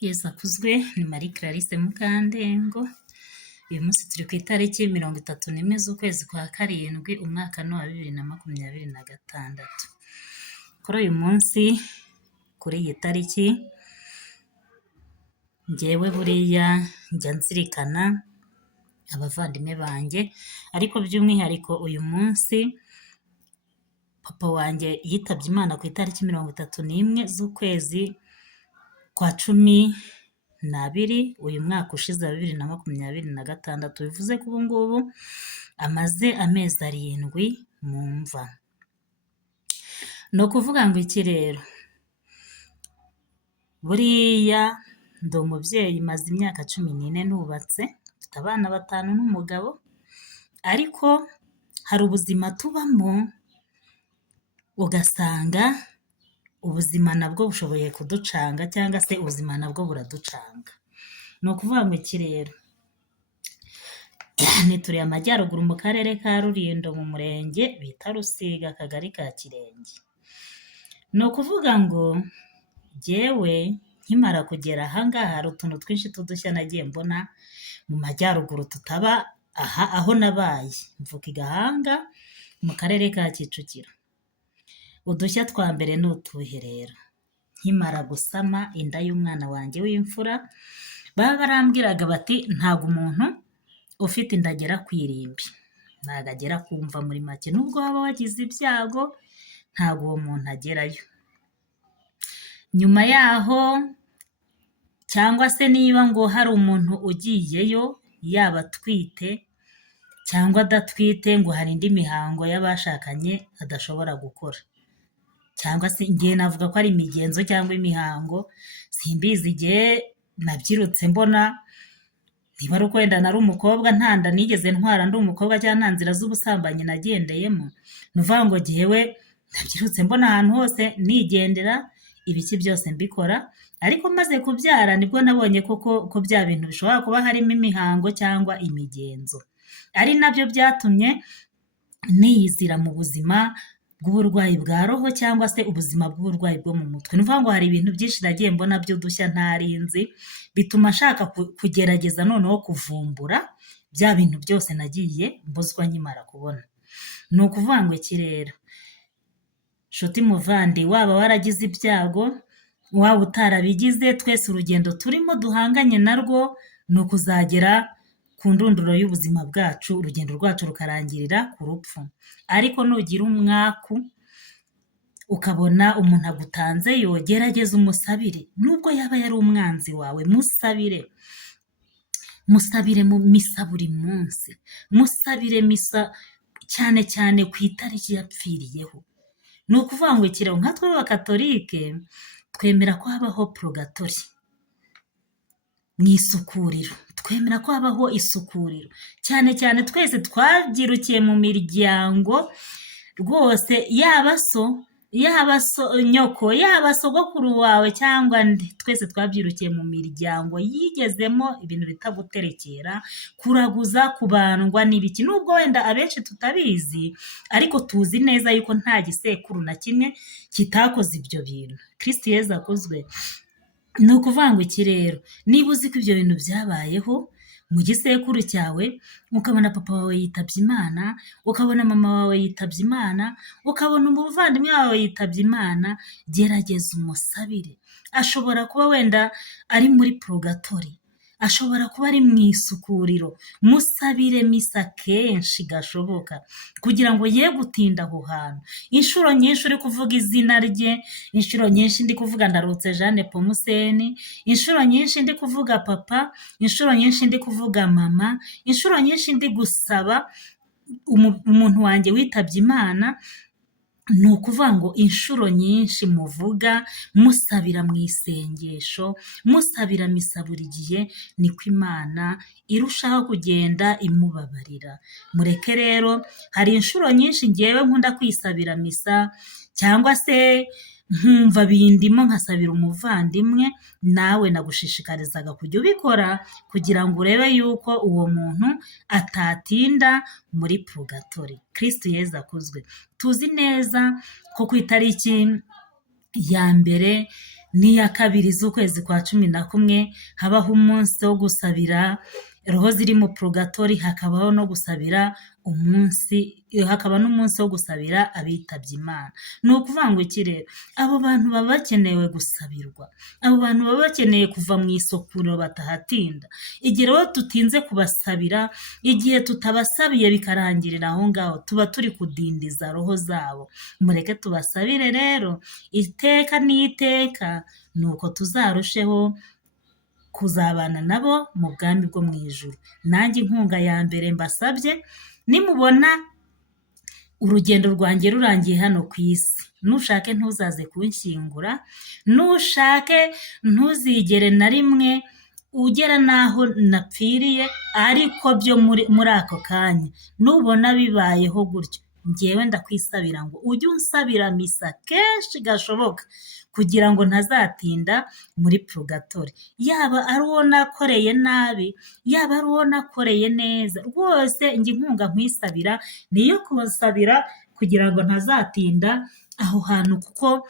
Yesu akuzwe ni Marie Clarisse Mukandengo. Uyu munsi turi ku itariki 31 z'ukwezi kwa karindwi umwaka ni wa 2026. Kuri uyu munsi kuri iyi tariki njyewe buriya njya nzirikana abavandimwe banjye, ariko by'umwihariko uyu munsi papa wanjye yitabye Imana ku itariki 31 z'ukwezi kwa 12 uyu mwaka ushize wa 2026, bivuze ko ubu ngubu amaze amezi 7 mu mva. Ni ukuvuga ngo iki rero, buriya ndi umubyeyi maze imyaka 14 nubatse, mfite abana 5 n'umugabo, ariko hari ubuzima tubamo ugasanga ubuzima nabwo bushoboye kuducanga, cyangwa se ubuzima nabwo buraducanga. Ni ukuvuga ngo iki rero, turi amajyaruguru mu karere ka Rulindo mu murenge bita Rusiga, akagari ka Kirenge. Ni ukuvuga ngo jyewe nkimara kugera ahangaha hari utuntu twinshi tudushya nagiye mbona mu majyaruguru tutaba aho nabaye. Mvuka i Gahanga mu karere ka Kicukiro. Udushya twa mbere ni utuhe rero? Nkimara gusama inda y'umwana wanjye w'imfura, baba barambwiraga bati ntabwo umuntu ufite inda agera ku irimbi, ntabwo agera kumva, muri make nubwo waba wagize ibyago ntabwo uwo muntu agerayo. Nyuma yaho, cyangwa se niba ngo hari umuntu ugiyeyo yaba atwite cyangwa adatwite, ngo hari indi mihango y'abashakanye adashobora gukora, cyangwa se ngiye navuga ko ari imigenzo cyangwa imihango, simbizi. Igihe nabyirutse mbona, niba ari uko wenda nari umukobwa, ntanda nigeze ntwara ndi umukobwa, cyangwa nta nzira z'ubusambanyi nagendeyemo, ni ukuvuga ngo jyewe nabyirutse mbona ahantu hose nigendera, ibiki byose mbikora. Ariko maze kubyara nibwo nabonye ko bya bintu bishobora kuba harimo imihango cyangwa imigenzo, ari nabyo byatumye niyizira mu buzima bw'uburwayi bwa roho, cyangwa se ubuzima bw'uburwayi bwo mu mutwe. Ni ukuvuga ngo hari ibintu byinshi nagiye mbona by'udushya ntarinzi, bituma nshaka kugerageza noneho kuvumbura bya bintu byose nagiye mbuzwa nkimara kubona. Ni ukuvuga ngo iki rero, nshuti muvandi, waba waragize ibyago, waba utarabigize, twese urugendo turimo duhanganye narwo ni ukuzagera ku ndunduro y'ubuzima bwacu, urugendo rwacu rukarangirira ku rupfu. Ariko nugira umwaku ukabona umuntu agutanze, gerageza umusabire, nubwo yaba yari umwanzi wawe, musabire mu misa buri munsi, musabire misa cyane cyane ku itariki yapfiriyeho. Ni ukuvuga ngo ikiraro, nka twe b'abakatolike twemera ko habaho porogatori mu isukuriro, twemera ko habaho isukuriro, cyane cyane twese twabyirukiye mu miryango rwose, yaba so nyoko, yaba sogokuru wawe cyangwa ndi, twese twabyirukiye mu miryango yigezemo ibintu bita guterekera, kuraguza, kubandwa n'ibiki. Nubwo wenda abenshi tutabizi, ariko tuzi neza yuko nta gisekuru na kimwe kitakoze ibyo bintu. Kristo Yesu akuzwe. Ni ukuvuga ngo iki rero, niba uzi ko ibyo bintu byabayeho mu gisekuru cyawe, ukabona papa wawe yitabye Imana, ukabona mama wawe yitabye Imana, ukabona umuvandimwe wawe yitabye Imana, gerageza umusabire. Ashobora kuba wenda ari muri porogatori, ashobora kuba ari mu isukuriro. Musabire misa kenshi gashoboka, kugira ngo ye gutinda aho hantu. Inshuro nyinshi uri kuvuga izina rye, inshuro nyinshi ndi kuvuga Ndarutse Jeanne Pomuseni, inshuro nyinshi ndi kuvuga papa, inshuro nyinshi ndi kuvuga mama, inshuro nyinshi ndi gusaba umuntu wanjye witabye Imana. Ni ukuvuga ngo inshuro nyinshi muvuga, musabira mu isengesho, musabira misa buri gihe, niko Imana irushaho kugenda imubabarira. Mureke rero, hari inshuro nyinshi ngewe nkunda kwisabira misa, cyangwa se nkumva bindimo nkasabira umuvandimwe. Nawe nagushishikarizaga kujya ubikora, kugira ngo urebe yuko uwo muntu atatinda muri purgatori. Kristo Yesu akuzwe. Tuzi neza ko ku itariki ya mbere n'iya kabiri z'ukwezi kwa 11 habaho umunsi wo gusabira roho ziri mu purgatori, hakabaho no gusabira hakaba n'umunsi wo gusabira abitabye Imana. Ni ukuvuga ngo iki rero, abo bantu baba bakenewe gusabirwa, abo bantu baba bakeneye kuva mu isokuro batahatinda. Igihe rero tutinze kubasabira, igihe tutabasabiye bikarangirira aho ngaho, tuba turi kudindiza roho zabo. Mureke tubasabire rero, iteka n'iteka, nuko tuzarusheho kuzabana nabo mu bwami bwo mu ijuru. Nanjye inkunga ya mbere mbasabye, nimubona urugendo rwanjye rurangiye hano ku isi, nushake ntuzaze kunshyingura, nushake ntuzigere na rimwe ugera n'aho napfiriye, ariko byo muri ako kanya nubona bibayeho gutyo, njyewe ndakwisabira ngo ujye unsabira misa kenshi gashoboka, kugira ngo ntazatinda muri purgatori. Yaba ari uwo nakoreye nabi, yaba ari uwo nakoreye neza, rwose njye inkunga nkwisabira niyo kubasabira kugira ngo ntazatinda aho hantu, kuko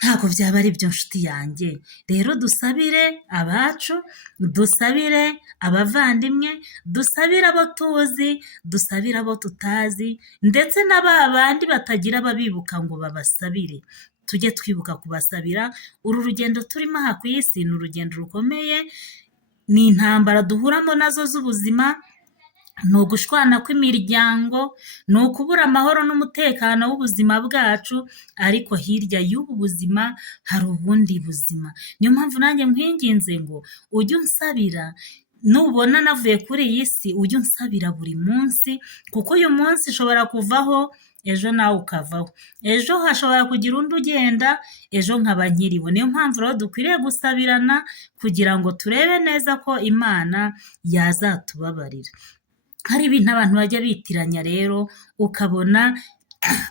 ntabwo byaba ari byo nshuti yanjye. Rero dusabire abacu, dusabire abavandimwe, dusabire abo tuzi, dusabire abo tutazi, ndetse na ba bandi batagira ababibuka ngo babasabire. Tujye twibuka kubasabira. Uru rugendo turimo aha ku isi ni urugendo rukomeye, ni intambara duhuramo nazo z'ubuzima, ni ugushwana kw'imiryango, ni ukubura amahoro n'umutekano w'ubuzima bwacu, ariko hirya y'ubu buzima hari ubundi buzima. Niyo mpamvu nanjye nkwinginze ngo ujye unsabira, nubona navuye kuri iyi si ujye unsabira buri munsi, kuko uyu munsi ushobora kuvaho, ejo nawe ukavaho, ejo hashobora kugira undi ugenda, ejo nkaba nkiriho. Niyo mpamvu rero dukwiriye gusabirana kugira ngo turebe neza ko Imana yazatubabarira. Hari ibintu abantu bajya bitiranya rero, ukabona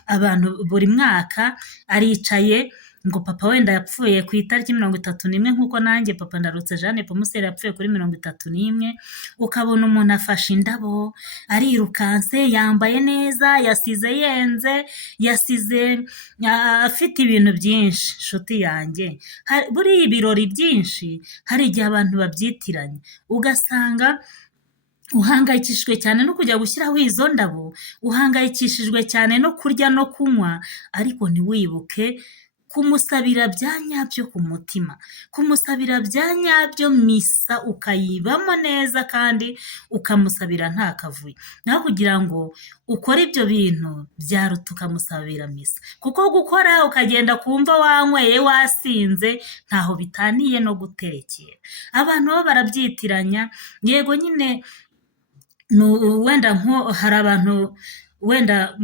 abantu buri mwaka aricaye ngo papa wenda yapfuye ku itariki 31, nk'uko nanjye papa Ndarutse Jeanne Pomuseri yapfuye kuri 31. Ukabona umuntu afashe indabo, arirukanse, yambaye neza, yasize yenze, yasize afite ibintu byinshi. Nshuti yanjye, buriya ibirori byinshi hari igihe abantu babyitiranya, ugasanga uhangayikishijwe cyane no kujya gushyiraho izo ndabo, uhangayikishijwe cyane no kurya no kunywa, ariko ntiwibuke kumusabira bya nyabyo ku mutima, kumusabira bya nyabyo, misa ukayibamo neza kandi ukamusabira nta kavuyo. Naho kugira ngo ukore ibyo bintu byaruta ukamusabira misa, kuko gukora ukagenda kumva wanyweye wasinze ntaho bitaniye no guterekera. Abantu bo barabyitiranya, yego nyine wenda hari abantu wenda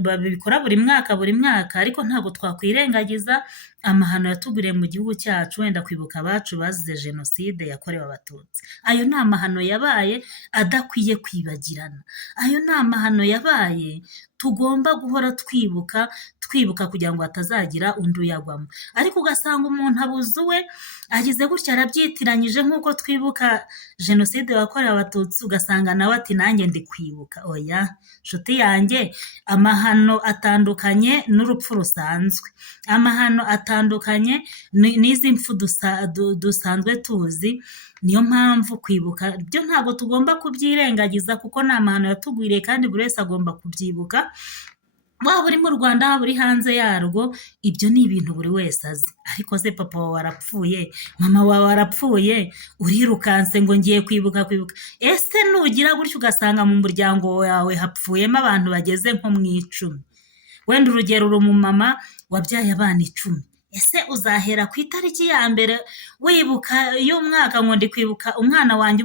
babikora buri mwaka, ariko ntabwo twakwirengagiza amahano yatuguriye mu gihugu cyacu, wenda kwibuka abacu bazize jenoside yakorewe abatutsi. Ayo ni amahano yabaye adakwiye kwibagirana, ayo ni amahano yabaye tugomba guhora twibuka kugira ngo hatazagira undi uyagwamo. Ariko ugasanga umuntu abuze uwe, agize gutya arabyitiranyije, nk'uko twibuka jenoside yakorewe abatutsi, ugasanga nawe ati nanjye ndi kwibuka. Oya nshuti yanjye, amahano atandukanye n'urupfu rusanzwe, amahano atandukanye n'izi mpfu dusanzwe tuzi. Niyo mpamvu kwibuka byo ntabwo tugomba kubyirengagiza, kuko ni amahano yatugwiriye kandi buri wese agomba kubyibuka, waba uri mu Rwanda waba uri hanze yarwo. Ibyo ni ibintu buri wese azi. Ariko se papa wawe warapfuye, mama wawe warapfuye, urirukanse ngo ngiye kwibuka. Ese nugira gutyo ugasanga mu muryango wawe hapfuyemo abantu bageze nko mu 10, wenda urugero uri umumama wabyaye abana 10, ese uzahera ku itariki ya mbere wibuka y'umwaka ngo ndi kwibuka umwana wanjye?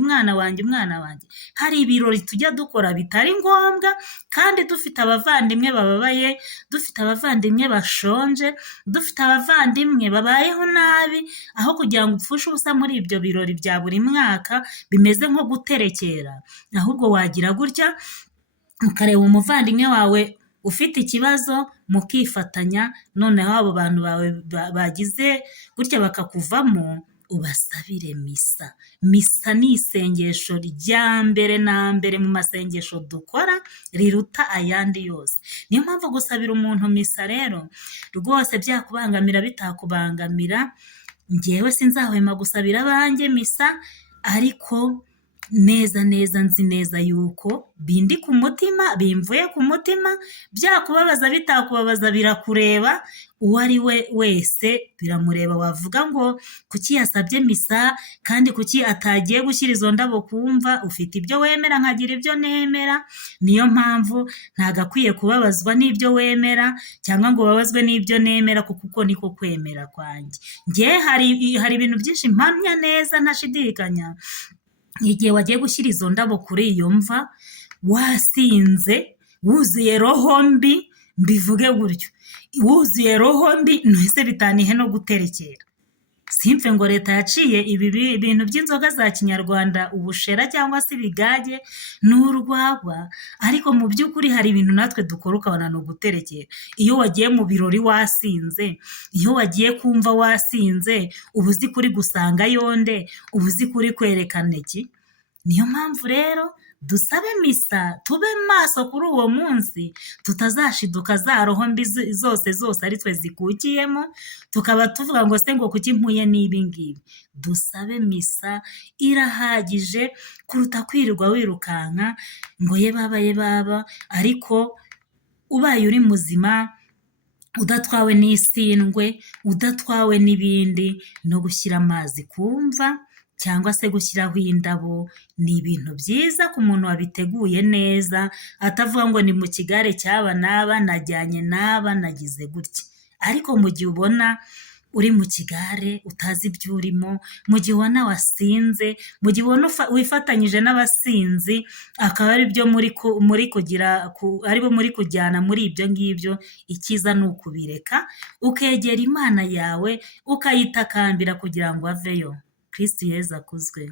Hari ibirori tujya dukora bitari ngombwa, kandi dufite abavandimwe bababaye, dufite abavandimwe bashonje, dufite abavandimwe babayeho nabi, aho kugira ngo upfushe ubusa muri ibyo birori bya buri mwaka bimeze nko guterekera, ahubwo wagira gutya ukareba umuvandimwe wawe ufite ikibazo mukifatanya, noneho abo bantu bawe bagize gutya bakakuvamo, ubasabire misa. Misa ni isengesho rya mbere na mbere mu masengesho dukora riruta ayandi yose. Niyo mpamvu gusabira umuntu misa rero rwose byakubangamira bitakubangamira, njyewe sinzahwema gusabira abanjye misa, ariko neza neza nzi neza yuko bindi ku mutima, bimvuye ku mutima, byakubabaza bitakubabaza birakureba, uwo ari we wese biramureba. Wavuga ngo kuki yasabye misa kandi kuki atagiye gushyira izo ndabo kumva? Ufite ibyo wemera nkagira ibyo nemera, niyo mpamvu ntagakwiye kubabazwa n'ibyo wemera cyangwa ngo ubabazwe n'ibyo nemera, kuko uko niko kwemera kwanjye. Njye hari ibintu byinshi mpamya neza ntashidikanya. Igihe wagiye gushyira izo ndabo kuri iyo mva, wasinze wuzuye roho mbi, mbivuge gutyo, wuzuye roho mbi, ntese bitanihe no guterekera. Simve ngo leta yaciye ibi bintu by'inzoga za kinyarwanda ubushera cyangwa se ibigage n'urwagwa, ariko mu by'ukuri hari ibintu natwe dukora ukabona ni uguterekera. Iyo wagiye mu birori wasinze, iyo wagiye kumva wasinze, uba uzi kuri gusanga yonde, uba uzi kuri kwerekana iki? Niyo mpamvu rero dusabe misa, tube maso kuri uwo munsi, tutazashiduka za roho mbi zose ari twe zikukiyemo, tukaba tuvuga ngo se ngo kuki mpuye n'ibi ngibi. Dusabe misa irahagije kuruta kwirirwa wirukanka ngo ye baba, ariko ubaye uri muzima, udatwawe n'isindwe, udatwawe n'ibindi, no gushyira amazi kumva cyangwa se gushyiraho indabo ni ibintu byiza ku muntu wabiteguye neza, atavuga ngo ni mu kigare cyaba naba najyanye naba nagize gutya. Ariko mu gihe ubona uri mu kigare utazi ibyo urimo, mu gihe ubona wasinze, mu gihe ubona wifatanyije n'abasinzi, akaba ari byo aribo muri kujyana muri ibyo ngibyo, icyiza ni ukubireka ukegera Imana yawe ukayitakambira kugira ngo aveyo. Kristo Yezu akuzwe.